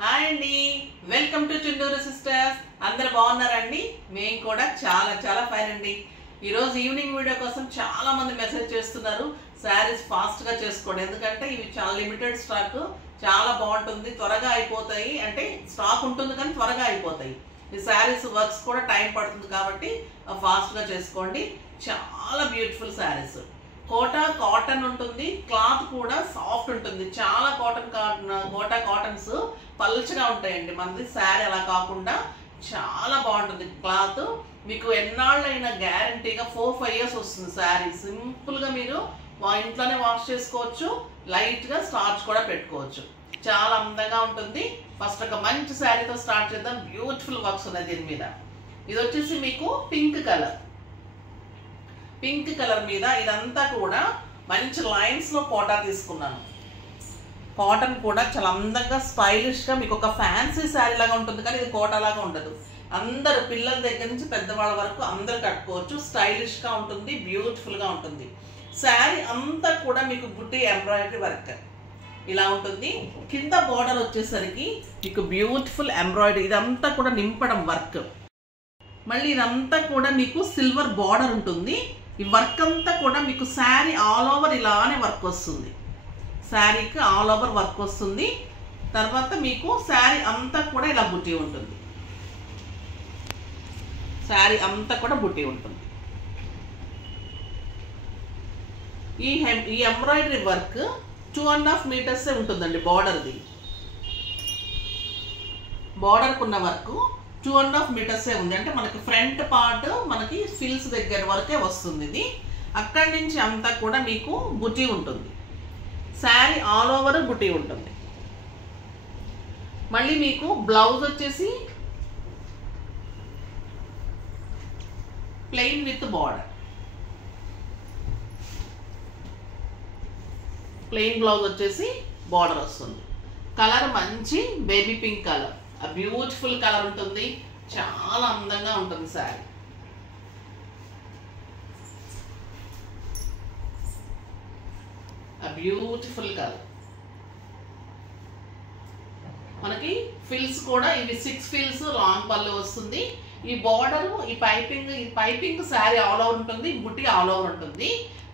Hi అండి, welcome to Chunduru sisters. అందరు బాగున్నారండి? మేము కూడా చాలా చాలా ఫైన్ అండి. ఈరోజు ఈవినింగ్ వీడియో కోసం చాలా మంది మెసేజ్ చేస్తున్నారు. శారీస్ ఫాస్ట్గా చేసుకోండి, ఎందుకంటే ఇవి చాలా లిమిటెడ్ స్టాక్, చాలా బాగుంటుంది, త్వరగా అయిపోతాయి. అంటే స్టాక్ ఉంటుంది కానీ త్వరగా అయిపోతాయి. ఈ శారీస్ వర్క్స్ కూడా టైం పడుతుంది కాబట్టి ఫాస్ట్గా చేసుకోండి. చాలా బ్యూటిఫుల్ శారీస్. కోటా కాటన్ ఉంటుంది, క్లాత్ కూడా సాఫ్ట్ ఉంటుంది. చాలా కోటా కాటన్స్ పల్చగా ఉంటాయండి. మనది శారీ అలా కాకుండా చాలా బాగుంటుంది క్లాత్. మీకు ఎన్నాళ్ళైనా గ్యారంటీగా 4-5 ఇయర్స్ వస్తుంది శారీ. సింపుల్గా మీరు ఇంట్లోనే వాష్ చేసుకోవచ్చు, లైట్గా స్టార్చ్ కూడా పెట్టుకోవచ్చు. చాలా అందంగా ఉంటుంది. ఫస్ట్ ఒక మంచి శారీతో స్టార్ట్ చేద్దాం. బ్యూటిఫుల్ వర్క్స్ ఉన్నాయి దీని మీద. ఇది వచ్చేసి మీకు పింక్ కలర్. పింక్ కలర్ మీద ఇదంతా కూడా మంచి లైన్స్ లో కోటా తీసుకున్నాను. కాటన్ కూడా చాలా అందంగా స్టైలిష్ గా మీకు ఒక ఫ్యాన్సీ శారీ లాగా ఉంటుంది, కానీ ఇది కోటా లాగా ఉండదు. అందరు పిల్లల దగ్గర నుంచి పెద్దవాళ్ళ వరకు అందరు కట్టుకోవచ్చు. స్టైలిష్ గా ఉంటుంది, బ్యూటిఫుల్ గా ఉంటుంది. శారీ అంతా కూడా మీకు బుట్టి ఎంబ్రాయిడరీ వర్క్ ఇలా ఉంటుంది. కింద బోర్డర్ వచ్చేసరికి మీకు బ్యూటిఫుల్ ఎంబ్రాయిడరీ, ఇదంతా కూడా నింపడం వర్క్. మళ్ళీ ఇదంతా కూడా మీకు సిల్వర్ బార్డర్ ఉంటుంది. ఈ వర్క్ అంతా కూడా మీకు శారీ ఆల్ ఓవర్ ఇలానే వర్క్ వస్తుంది. శారీకి ఆల్ ఓవర్ వర్క్ వస్తుంది. తర్వాత మీకు శారీ అంతా కూడా ఇలా బుట్టి ఉంటుంది. శారీ అంతా కూడా బుట్టి ఉంటుంది. ఈ ఎంబ్రాయిడరీ వర్క్ 2.5 మీటర్సే ఉంటుందండి. బార్డర్ది, బార్డర్కున్న వర్క్ 2.5 మీటర్సే ఉంది. అంటే మనకి ఫ్రంట్ పార్ట్ మనకి ఫిల్స్ దగ్గర వరకే వస్తుంది. ఇది అక్కడి నుంచి అంతా కూడా మీకు బుటీ ఉంటుంది. శారీ ఆల్ ఓవర్ బుటీ ఉంటుంది. మళ్ళీ మీకు బ్లౌజ్ వచ్చేసి plain with border. Plain blouse వచ్చేసి బార్డర్ వస్తుంది. కలర్ మంచి baby pink colour, beautiful colour ఉంటుంది. చాలా అందంగా ఉంటుంది శారీ. Beautiful colour. మనకి ఫిల్స్ కూడా ఇవి 6 ఫిల్స్ లాంగ్ పళ్ళు వస్తుంది. ఈ బార్డర్, ఈ పైపింగ్ శారీ ఆల్ ఓవర్ ఉంటుంది, బుట్టి ఆల్ ఓవర్ ఉంటుంది.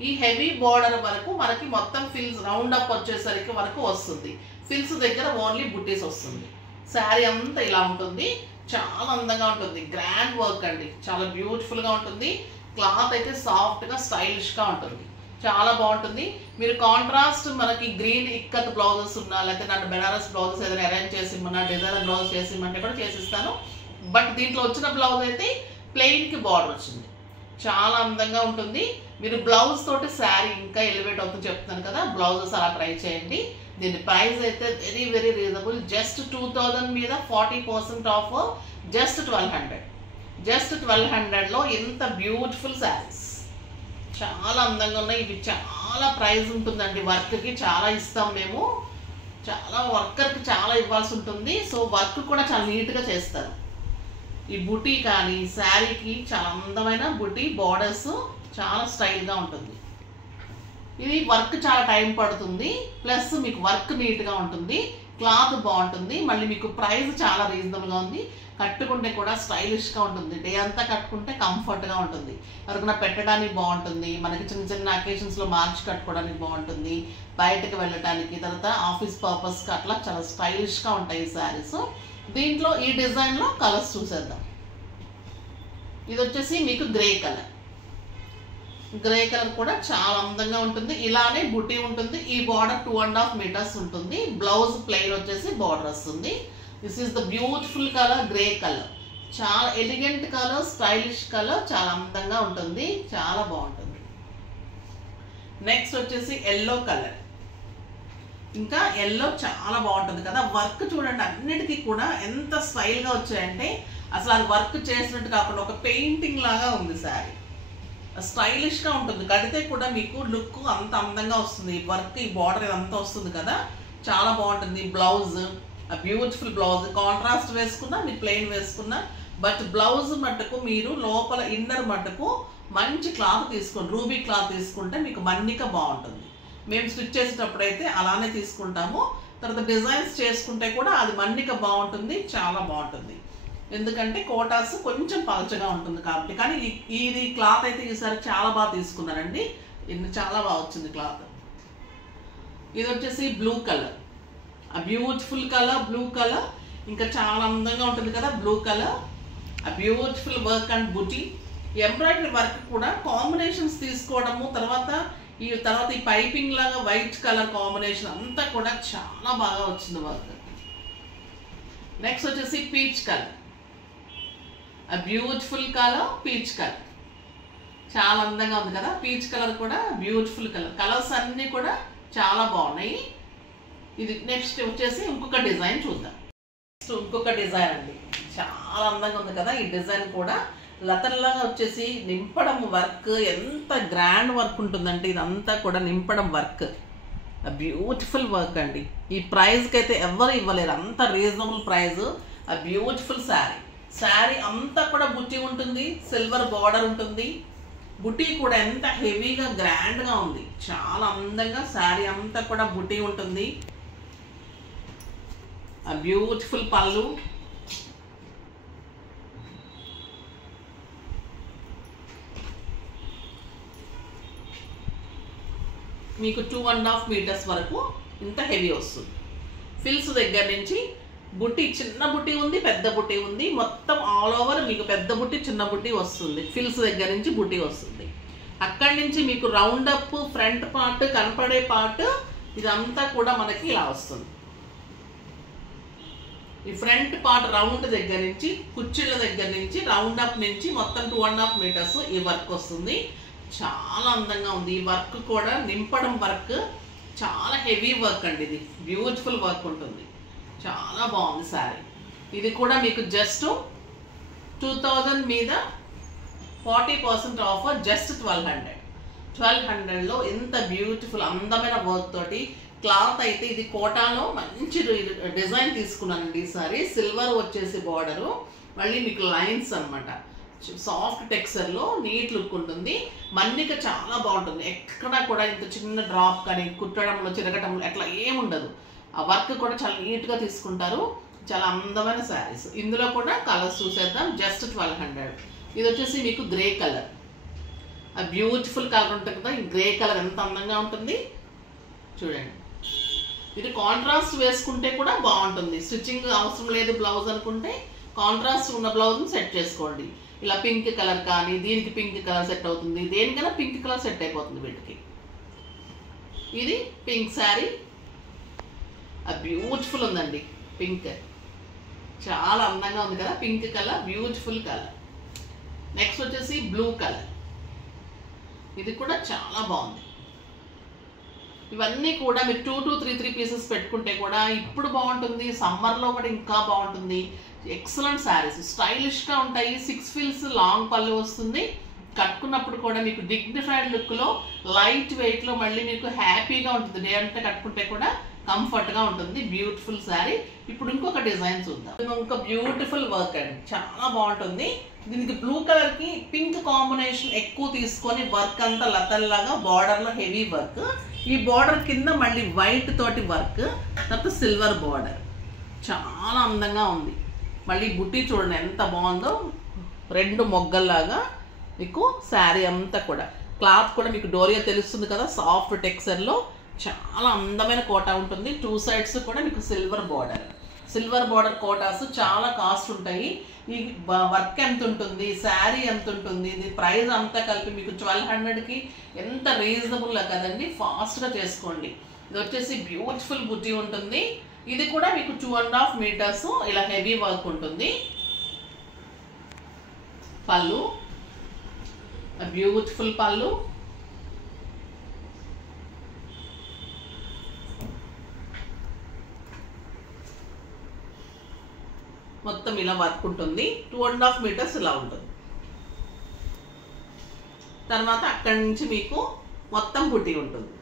ఈ హెవీ బార్డర్ వరకు మనకి మొత్తం ఫిల్స్ రౌండ్ అప్ వచ్చేసరికి వరకు వస్తుంది. ఫిల్స్ దగ్గర ఓన్లీ బుట్టీస్ వస్తుంది. శారీ అంతా ఇలా ఉంటుంది. చాలా అందంగా ఉంటుంది. గ్రాండ్ వర్క్ అండి, చాలా బ్యూటిఫుల్ గా ఉంటుంది. క్లాత్ అయితే సాఫ్ట్ గా స్టైలిష్ గా ఉంటుంది. చాలా బాగుంటుంది. మీరు కాంట్రాస్ట్ మనకి గ్రీన్ ఇక్కత్ బ్లౌజెస్ ఉన్నా, లేకపోతే నన్ను బెనారస్ బ్లౌజెస్ ఏదైనా అరేంజ్ చేసి ఇమ్మన్నా, డిజైనర్ బ్లౌజ్ చేసి ఇమ్మంటే కూడా చేసిస్తాను. బట్ దీంట్లో వచ్చిన బ్లౌజ్ అయితే ప్లెయిన్ కి బార్డర్ వచ్చింది. చాలా అందంగా ఉంటుంది. మీరు బ్లౌజ్ తోటి శారీ ఇంకా ఎలివేట్ అవుతుంది చెప్తున్నాను కదా. బ్లౌజెస్ అలా ట్రై చేయండి. దీని ప్రైస్ అయితే వెరీ వెరీ రీజనబుల్. జస్ట్ 2000 మీద 40% ఆఫ్, జస్ట్ 1200. జస్ట్ 1200లో ఇంత బ్యూటిఫుల్ శారీస్ చాలా అందంగా ఉన్నాయి. ఇవి చాలా ప్రైస్ ఉంటుందండి. వర్క్కి చాలా ఇస్తాం మేము. చాలా వర్కర్కి చాలా ఇవ్వాల్సి ఉంటుంది. సో వర్క్ కూడా చాలా నీట్గా చేస్తారు. ఈ బుటీ కానీ శారీకి చాలా అందమైన బుటీ, బార్డర్స్ చాలా స్టైల్గా ఉంటుంది. ఇది వర్క్ చాలా టైం పడుతుంది, ప్లస్ మీకు వర్క్ నీట్గా ఉంటుంది, క్లాత్ బాగుంటుంది. మళ్ళీ మీకు ప్రైస్ చాలా రీజనబుల్గా ఉంది. కట్టుకుంటే కూడా స్టైలిష్గా ఉంటుంది. డే అంతా కట్టుకుంటే కంఫర్ట్గా ఉంటుంది. ఎవరికైనా పెట్టడానికి బాగుంటుంది. మనకి చిన్న చిన్న అకేషన్స్లో మార్చి కట్టుకోవడానికి బాగుంటుంది. బయటకు వెళ్ళడానికి, తర్వాత ఆఫీస్ పర్పస్కి అట్లా చాలా స్టైలిష్గా ఉంటాయి ఈ శారీస్. దీంట్లో ఈ డిజైన్లో కలర్స్ చూసేద్దాం. ఇది వచ్చేసి మీకు గ్రే కలర్. గ్రే కలర్ కూడా చాలా అందంగా ఉంటుంది. ఇలానే బుటీ ఉంటుంది. ఈ బార్డర్ 2.5 మీటర్స్ ఉంటుంది. బ్లౌజ్ ప్లెయిన్ వచ్చేసి బార్డర్ వస్తుంది. This is the beautiful colour, grey colour. చాలా ఎలిగెంట్ కలర్, స్టైలిష్ కలర్, చాలా అందంగా ఉంటుంది. చాలా బాగుంటుంది. నెక్స్ట్ వచ్చేసి ఎల్లో కలర్. ఇంకా ఎల్లో చాలా బాగుంటుంది కదా. వర్క్ చూడండి, అన్నిటికీ కూడా ఎంత స్టైల్గా వచ్చాయంటే అసలు అది వర్క్ చేసినట్టు కాకుండా ఒక పెయింటింగ్ లాగా ఉంది శారీ. స్టైలిష్గా ఉంటుంది. కడితే కూడా మీకు లుక్ అంత అందంగా వస్తుంది. వర్క్, ఈ బార్డర్ ఇదంతా వస్తుంది కదా, చాలా బాగుంటుంది. Blouse beautiful blouse. కాంట్రాస్ట్ వేసుకున్నా, మీరు ప్లెయిన్ వేసుకున్నా. బట్ బ్లౌజ్ మట్టుకు మీరు లోపల ఇన్నర్ మట్టుకు మంచి క్లాత్ తీసుకోండి. రూబీ క్లాత్ తీసుకుంటే మీకు మన్నిక బాగుంటుంది. మేము స్టిచ్ చేసేటప్పుడు అయితే అలానే తీసుకుంటాము. తర్వాత డిజైన్స్ చేసుకుంటే కూడా అది మన్నిక బాగుంటుంది, చాలా బాగుంటుంది. ఎందుకంటే కోటాస్ కొంచెం పలచగా ఉంటుంది కాబట్టి. కానీ ఇది క్లాత్ అయితే ఈసారి చాలా బాగా తీసుకున్నారండి, చాలా బాగా వచ్చింది క్లాత్. ఇది వచ్చేసి బ్లూ కలర్, ఆ బ్యూటిఫుల్ కలర్ బ్లూ కలర్, ఇంకా చాలా అందంగా ఉంటుంది కదా బ్లూ కలర్. ఆ beautiful work and buti embroidery work కూడా కాంబినేషన్స్ తీసుకోవడము, తర్వాత ఈ పైపింగ్ లాగా వైట్ కలర్ కాంబినేషన్ అంతా కూడా చాలా బాగా వచ్చింది వర్క్. నెక్స్ట్ వచ్చేసి పీచ్ కలర్, ఆ బ్యూటిఫుల్ కలర్ పీచ్ కలర్, చాలా అందంగా ఉంది కదా. పీచ్ కలర్ కూడా బ్యూటిఫుల్ కలర్, కలర్స్ అన్నీ కూడా చాలా బాగున్నాయి. ఇది నెక్స్ట్ వచ్చేసి ఇంకొక డిజైన్ చూద్దాం. నెక్స్ట్ ఇంకొక డిజైన్ అండి, చాలా అందంగా ఉంది కదా. ఈ డిజైన్ కూడా లతల్లాగా వచ్చేసి నింపడం వర్క్, ఎంత గ్రాండ్ వర్క్ ఉంటుందంటే ఇదంతా కూడా నింపడం వర్క్, బ్యూటిఫుల్ వర్క్ అండి. ఈ ప్రైస్కి అయితే ఎవరు ఇవ్వలేరు, అంత రీజనబుల్ ప్రైస్. ఆ బ్యూటిఫుల్ శారీ అంతా కూడా బుట్టి ఉంటుంది, సిల్వర్ బార్డర్ ఉంటుంది. బుటీ కూడా ఎంత హెవీగా గ్రాండ్గా ఉంది, చాలా అందంగా శారీ అంతా కూడా బుటీ ఉంటుంది. ఆ బ్యూటిఫుల్ పళ్ళు, మీకు 2.5 మీటర్స్ వరకు ఇంత హెవీ వస్తుంది. ఫిల్స్ దగ్గర నుంచి బుట్టి, చిన్న బుట్టి ఉంది, పెద్ద బుట్టి ఉంది, మొత్తం ఆల్ ఓవర్ మీకు పెద్ద బుట్టి చిన్న బుట్టి వస్తుంది. ఫిల్స్ దగ్గర నుంచి బుట్టి వస్తుంది. అక్కడి నుంచి మీకు రౌండ్ అప్ ఫ్రంట్ పార్ట్ కనపడే పార్ట్ ఇదంతా కూడా మనకి ఇలా వస్తుంది. ఈ ఫ్రంట్ పార్ట్ రౌండ్ దగ్గర నుంచి కుర్చీల దగ్గర నుంచి రౌండ్ అప్ నుంచి మొత్తం 2.5 మీటర్స్ ఈ వర్క్ వస్తుంది. చాలా అందంగా ఉంది. ఈ వర్క్ కూడా నింపడం వర్క్, చాలా హెవీ వర్క్ అండి. ఇది బ్యూటిఫుల్ వర్క్ ఉంటుంది, చాలా బాగుంది శారీ. ఇది కూడా మీకు జస్ట్ 2000 మీద 40% ఆఫర్, జస్ట్ 1200లో ఎంత బ్యూటిఫుల్ అందమైన వర్క్ తోటి. క్లాత్ అయితే ఇది కోటాలో మంచి డిజైన్ తీసుకున్నానండి ఈసారి. సిల్వర్ వచ్చేసి బార్డరు, మళ్ళీ మీకు లైన్స్ అనమాట, సాఫ్ట్ టెక్స్చర్లో నీట్ లుక్ ఉంటుంది. మన్నిక చాలా బాగుంటుంది, ఎక్కడా కూడా ఇంత చిన్న డ్రాప్ కానీ కుట్టడంలో చిరగటంలో అట్లా ఏముండదు. ఆ వర్క్ కూడా చాలా నీట్గా తీసుకుంటారు, చాలా అందమైన శారీస్. ఇందులో కూడా కలర్స్ చూసేద్దాం. జస్ట్ 1200. ఇది వచ్చేసి మీకు గ్రే కలర్, ఆ బ్యూటిఫుల్ కలర్ ఉంటుంది కదా. ఈ గ్రే కలర్ ఎంత అందంగా ఉంటుంది చూడండి. ఇది కాంట్రాస్ట్ వేసుకుంటే కూడా బాగుంటుంది, స్టిచ్చింగ్ అవసరం లేదు బ్లౌజ్ అనుకుంటే కాంట్రాస్ట్ ఉన్న బ్లౌజ్ని సెట్ చేసుకోండి. ఇలా పింక్ కలర్ కానీ దీనికి పింక్ కలర్ సెట్ అవుతుంది, దేనికైనా పింక్ కలర్ సెట్ అయిపోతుంది వీటికి. ఇది పింక్ శారీ, ఆ బ్యూటిఫుల్ ఉందండి పింక్, చాలా అందంగా ఉంది కదా pink colour, beautiful colour. Next వచ్చేసి బ్లూ కలర్, ఇది కూడా చాలా బాగుంది. ఇవన్నీ కూడా మీరు 2 to 3 పీసెస్ పెట్టుకుంటే కూడా ఇప్పుడు బాగుంటుంది, సమ్మర్లో కూడా ఇంకా బాగుంటుంది. ఎక్సలెంట్ శారీస్, స్టైలిష్గా ఉంటాయి. 6 ఫిల్స్ లాంగ్ పళ్ళు వస్తుంది. కట్టుకున్నప్పుడు కూడా మీకు డిగ్నిఫైడ్ లుక్లో లైట్ వెయిట్లో మళ్ళీ మీకు హ్యాపీగా ఉంటుంది. డే అంటే కట్టుకుంటే కూడా కంఫర్ట్గా ఉంటుంది. బ్యూటిఫుల్ శారీ. ఇప్పుడు ఇంకొక డిజైన్ చూద్దాం. ఇంకొక బ్యూటిఫుల్ వర్క్ అండి, చాలా బాగుంటుంది. దీనికి బ్లూ కలర్కి పింక్ కాంబినేషన్ ఎక్కువ తీసుకొని వర్క్ అంతా లతల్లాగా బార్డర్లో హెవీ వర్క్. ఈ బార్డర్ కింద మళ్ళీ వైట్ తోటి వర్క్, తర్వాత సిల్వర్ బార్డర్, చాలా అందంగా ఉంది. మళ్ళీ బుట్టి చూడండి ఎంత బాగుందో, 2 మొగ్గల్లాగా మీకు శారీ అంతా కూడా. క్లాత్ కూడా మీకు డోరియా తెలుస్తుంది కదా, సాఫ్ట్ టెక్స్చర్లో చాలా అందమైన కోటా ఉంటుంది. 2 సైడ్స్ కూడా మీకు సిల్వర్ బార్డర్ కోటాస్ చాలా కాస్ట్ ఉంటాయి. ఈ వర్క్ ఎంత ఉంటుంది, శారీ ఎంత ఉంటుంది, ఇది ప్రైస్ అంతా కలిపి మీకు 1200కి ఎంత రీజనబుల్ కదండి. ఫాస్ట్గా చేసుకోండి. ఇది వచ్చేసి బ్యూటిఫుల్ బుట్టి ఉంటుంది. ఇది కూడా మీకు 2.5 మీటర్స్ ఇలా హెవీ వర్క్ ఉంటుంది. పళ్ళు, బ్యూటిఫుల్ పళ్ళు, మొత్తం ఇలా వర్క్ ఉంటుంది. 2.5 మీటర్స్ ఇలా ఉంటుంది. తర్వాత అక్కడి నుంచి మీకు మొత్తం బుట్టి ఉంటుంది.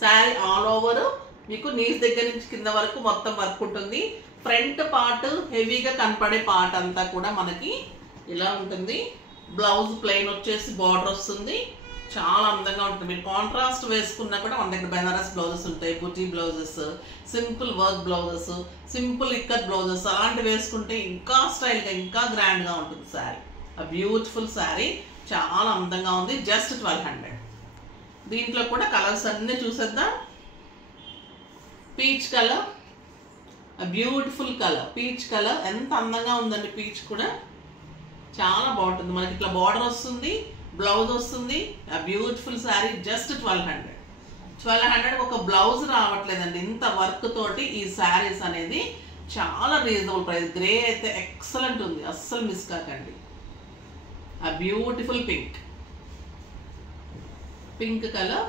శారీ ఆల్ ఓవర్ మీకు నీస్ దగ్గర నుంచి కింద వరకు మొత్తం వర్క్ ఉంటుంది. ఫ్రంట్ పార్ట్ హెవీగా కనపడే పార్ట్ అంతా కూడా మనకి ఇలా ఉంటుంది. బ్లౌజ్ ప్లెయిన్ వచ్చేసి బార్డర్ వస్తుంది. చాలా అందంగా ఉంటుంది. మీరు కాంట్రాస్ట్ వేసుకున్నా కూడా మన దగ్గర బెనారస్ బ్లౌజెస్ ఉంటాయి, బుటీ blouses, simple work blouses, simple ikat blouses అలాంటివి వేసుకుంటే ఇంకా స్టైల్గా ఇంకా గ్రాండ్గా ఉంటుంది శారీ. ఆ బ్యూటిఫుల్ శారీ చాలా అందంగా ఉంది. జస్ట్ 1200. దీంట్లో కూడా కలర్స్ అన్నీ చూసేద్దాం. Peach colour, beautiful colour, peach colour ఎంత అందంగా ఉందండి. పీచ్ కూడా చాలా బాగుంటుంది. మనకి ఇట్లా బార్డర్ వస్తుంది, బ్లౌజ్ వస్తుంది. ఆ బ్యూటిఫుల్ శారీ జస్ట్ 1200. 1200 ఒక బ్లౌజ్ రావట్లేదండి. ఇంత వర్క్ తోటి ఈ శారీస్ అనేది చాలా రీజనబుల్ ప్రైస్. గ్రే అయితే ఎక్సలెంట్ ఉంది, అస్సలు మిస్ కాకండి. ఆ beautiful pink, pink colour,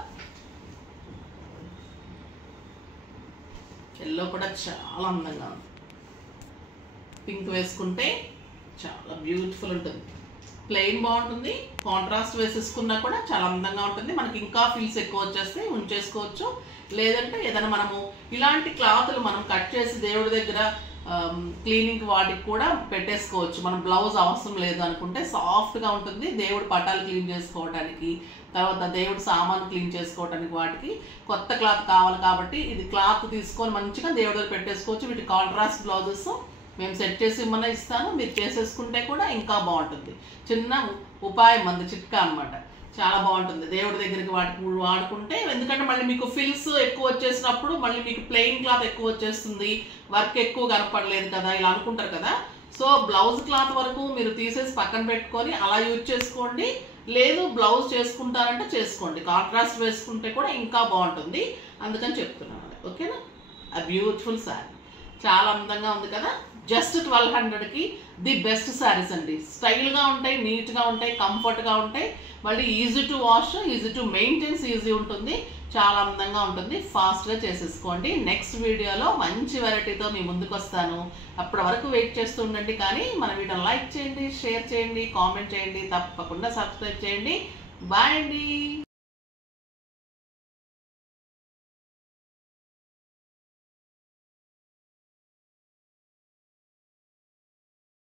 yellow కూడా చాలా అందంగా ఉంది. పింక్ వేసుకుంటే చాలా బ్యూటిఫుల్ ఉంటుంది. ప్లెయిన్ బాగుంటుంది, కాంట్రాస్ట్ వేసేసుకున్నా కూడా చాలా అందంగా ఉంటుంది. మనకి ఇంకా ఫీల్స్ ఎక్కువ వచ్చేస్తే ఉంచేసుకోవచ్చు. లేదంటే ఏదైనా మనము ఇలాంటి క్లాతులు మనం కట్ చేసి దేవుడి దగ్గర క్లీనింగ్ వాటికి కూడా పెట్టేసుకోవచ్చు. మనం బ్లౌజ్ అవసరం లేదు అనుకుంటే సాఫ్ట్గా ఉంటుంది. దేవుడి పటాలు క్లీన్ చేసుకోవడానికి, తర్వాత దేవుడి సామాను క్లీన్ చేసుకోవడానికి వాటికి కొత్త క్లాత్ కావాలి కాబట్టి ఇది క్లాత్ తీసుకొని మంచిగా దేవుడి దగ్గర పెట్టేసుకోవచ్చు. వీటి కాంట్రాస్ట్ బ్లౌజెస్ మేము సెట్ చేసి ఇమ్మన్నా ఇస్తాను, మీరు చేసేసుకుంటే కూడా ఇంకా బాగుంటుంది. చిన్న ఉపాయం మంది చిట్కా అనమాట. చాలా బాగుంటుంది దేవుడి దగ్గరికి వాటికి వాడుకుంటే. ఎందుకంటే మళ్ళీ మీకు ఫిల్స్ ఎక్కువ వచ్చేసినప్పుడు మళ్ళీ మీకు ప్లెయిన్ క్లాత్ ఎక్కువ వచ్చేస్తుంది, వర్క్ ఎక్కువ కనపడలేదు కదా ఇలా అనుకుంటారు కదా. సో బ్లౌజ్ క్లాత్ వరకు మీరు తీసేసి పక్కన పెట్టుకొని అలా యూజ్ చేసుకోండి. లేదు బ్లౌజ్ చేసుకుంటారంటే చేసుకోండి, కాంట్రాస్ట్ వేసుకుంటే కూడా ఇంకా బాగుంటుంది. అందుకని చెప్తున్నాను, ఓకేనా. ఆ బ్యూటిఫుల్ శారీ చాలా అందంగా ఉంది కదా. జస్ట్ 1200కి ది బెస్ట్ శారీస్ అండి. స్టైల్గా ఉంటాయి, నీట్గా ఉంటాయి, కంఫర్ట్గా ఉంటాయి. మళ్ళీ easy to wash, easy to maintains, easy ఉంటుంది, చాలా అందంగా ఉంటుంది. ఫాస్ట్గా చేసేసుకోండి. నెక్స్ట్ వీడియోలో మంచి వెరైటీతో మీ ముందుకు వస్తాను. అప్పటి వరకు వెయిట్ చేస్తూ ఉండండి. కానీ మన వీడియోని లైక్ చేయండి, షేర్ చేయండి, కామెంట్ చేయండి, తప్పకుండా సబ్స్క్రైబ్ చేయండి. బాయ్ అండి.